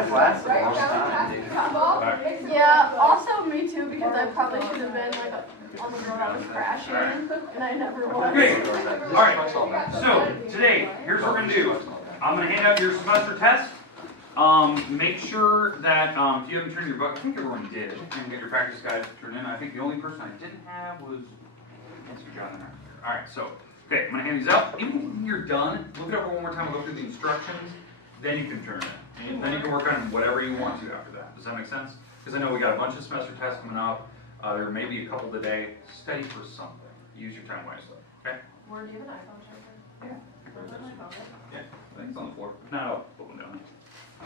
guys lasted a long time, dude. Yeah, also me too, because I probably should have been like on the road I was crashing, and I never was. Great. Alright, so today, here's what we're gonna do. I'm gonna hand out your semester test. Make sure that if you haven't turned your book, I think everyone did, and get your practice guide turned in. I think the only person I didn't have was Mr. John there. Alright, so, okay, I'm gonna hand these out. Even when you're done, look it over one more time, go through the instructions, then you can turn it in. And then you can work on whatever you want to after that. Does that make sense? Because I know we got a bunch of semester tests coming up. There may be a couple today. Study for something. Use your time wisely. Okay? Where do you have an iPhone charger? Yeah. Where's my phone? Yeah, I think it's on the floor. If not, I'll put one down.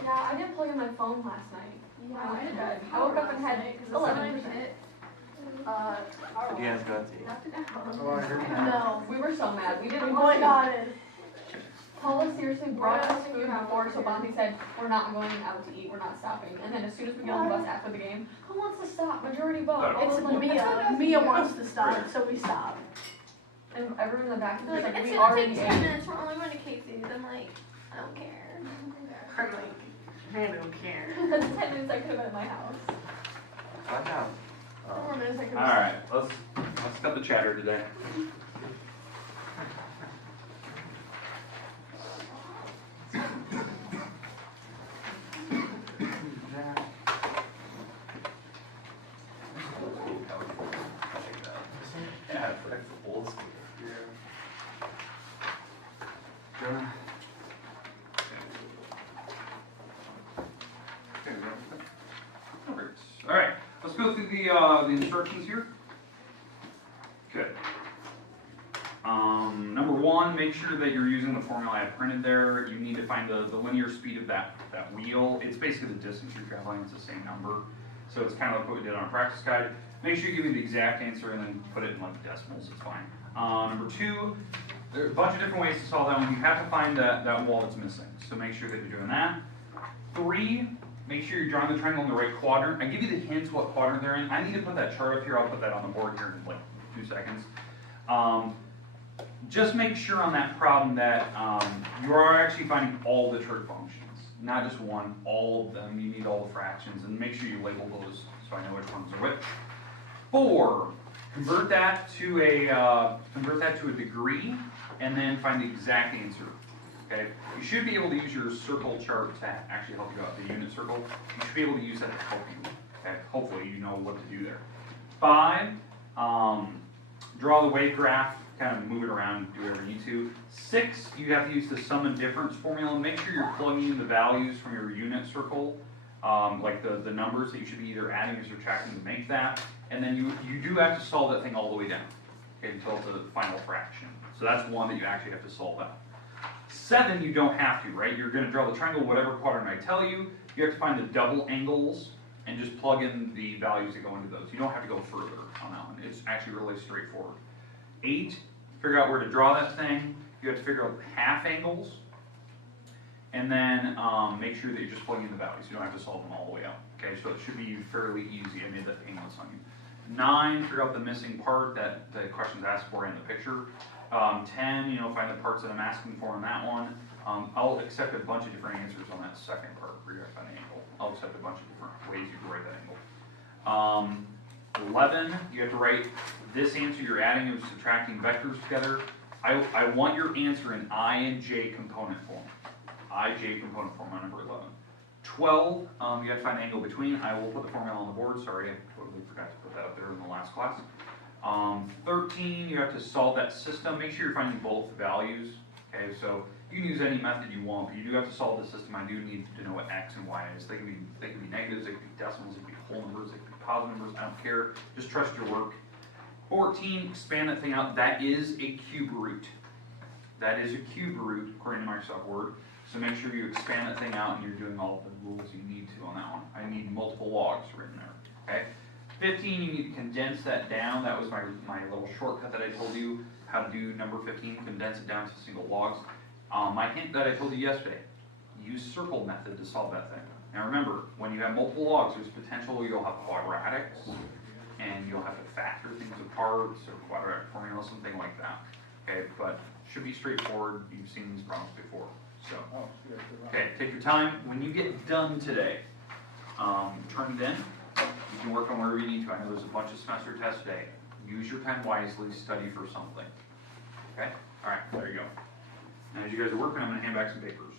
Yeah, I didn't plug in my phone last night. Yeah, I woke up and had 11%. Did you guys go to eat? No, we were so mad. We didn't Oh want my to. God. Paula seriously brought us food before, so Bonzi said, we're not going out to eat, we're not stopping. And then as soon as we get on the bus after the game, who wants to stop? Majority vote. It's Mia. Mia wants to stop, so we stop. And everyone in the back is Like, like, it's we gonna already take 10 ate. minutes, we're only going to Casey's. I'm like, I don't care. I'm like, I don't care. That's 10 minutes I could have been at my house. Watch out. 4 more minutes I could Alright, let's cut the chatter today. Yeah, for old school. Yeah. Alright, let's go through the instructions here. Good. Number one, make sure that you're using the formula I printed there. You need to find the linear speed of that wheel. It's basically the distance you're traveling, it's the same number. So it's kind of like what we did on our practice guide. Make sure you give me the exact answer and then put it in like decimals, it's fine. Number two, there are a bunch of different ways to solve that one. You have to find that wall that's missing. So make sure that you're doing that. Three, make sure you're drawing the triangle in the right quadrant. I give you the hints what quadrant they're in. I need to put that chart up here. I'll put that on the board here in like 2 seconds. Just make sure on that problem that you are actually finding all the trig functions, not just one, all of them. You need all the fractions, and make sure you label those so I know which ones are which. 4, convert that to a degree, and then find the exact answer. Okay, you should be able to use your circle chart to actually help you out. The unit circle, you should be able to use that to help you. Okay, hopefully you know what to do there. 5, draw the wave graph. Kind of move it around, do whatever you need to. 6, you have to use the sum and difference formula. Make sure you're plugging in the values from your unit circle, like the numbers that you should be either adding or subtracting to make that. And then you do have to solve that thing all the way down, okay, until it's a final fraction. So that's one that you actually have to solve out. 7, you don't have to, right? You're going to draw the triangle, whatever quadrant I tell you. You have to find the double angles and just plug in the values that go into those. You don't have to go further on that one. It's actually really straightforward. 8, figure out where to draw that thing. You have to figure out half angles. And then make sure that you're just plugging in the values. You don't have to solve them all the way out. Okay, so it should be fairly easy. I made that painless on you. 9, figure out the missing part that the question's asked for in the picture. 10, find the parts that I'm asking for on that one. I'll accept a bunch of different answers on that second part where you have to find an angle. I'll accept a bunch of different ways you can write that angle. 11, you have to write this answer you're adding and subtracting vectors together. I want your answer in I and J component form. I-J component form on number 11. 12, you have to find an angle between. I will put the formula on the board. Sorry, I totally forgot to put that up there in the last class. 13, you have to solve that system. Make sure you're finding both values. Okay, so you can use any method you want, but you do have to solve the system. I do need to know what X and Y is. They can be negatives, they can be decimals, they can be whole numbers, they can be positive numbers. I don't care. Just trust your work. 14, expand that thing out. That is a cube root. That is a cube root according to Microsoft Word. So make sure you expand that thing out and you're doing all the rules you need to on that one. I need multiple logs written there. Okay. 15, you need to condense that down. That was my little shortcut that I told you how to do number 15, condense it down to single logs. My hint that I told you yesterday, use circle method to solve that thing. Now remember, when you have multiple logs, there's potential you'll have quadratics, and you'll have to factor things apart, so quadratic formula, something like that. Okay, but should be straightforward. You've seen these problems before. So, Oh, she got the okay, take your time. When you get done today, turn it in. You can work on wherever you need to. I know there's a bunch of semester tests today. Use your time wisely, study for something. Okay? All right, there you go. Now, as you guys are working, I'm gonna hand back some papers.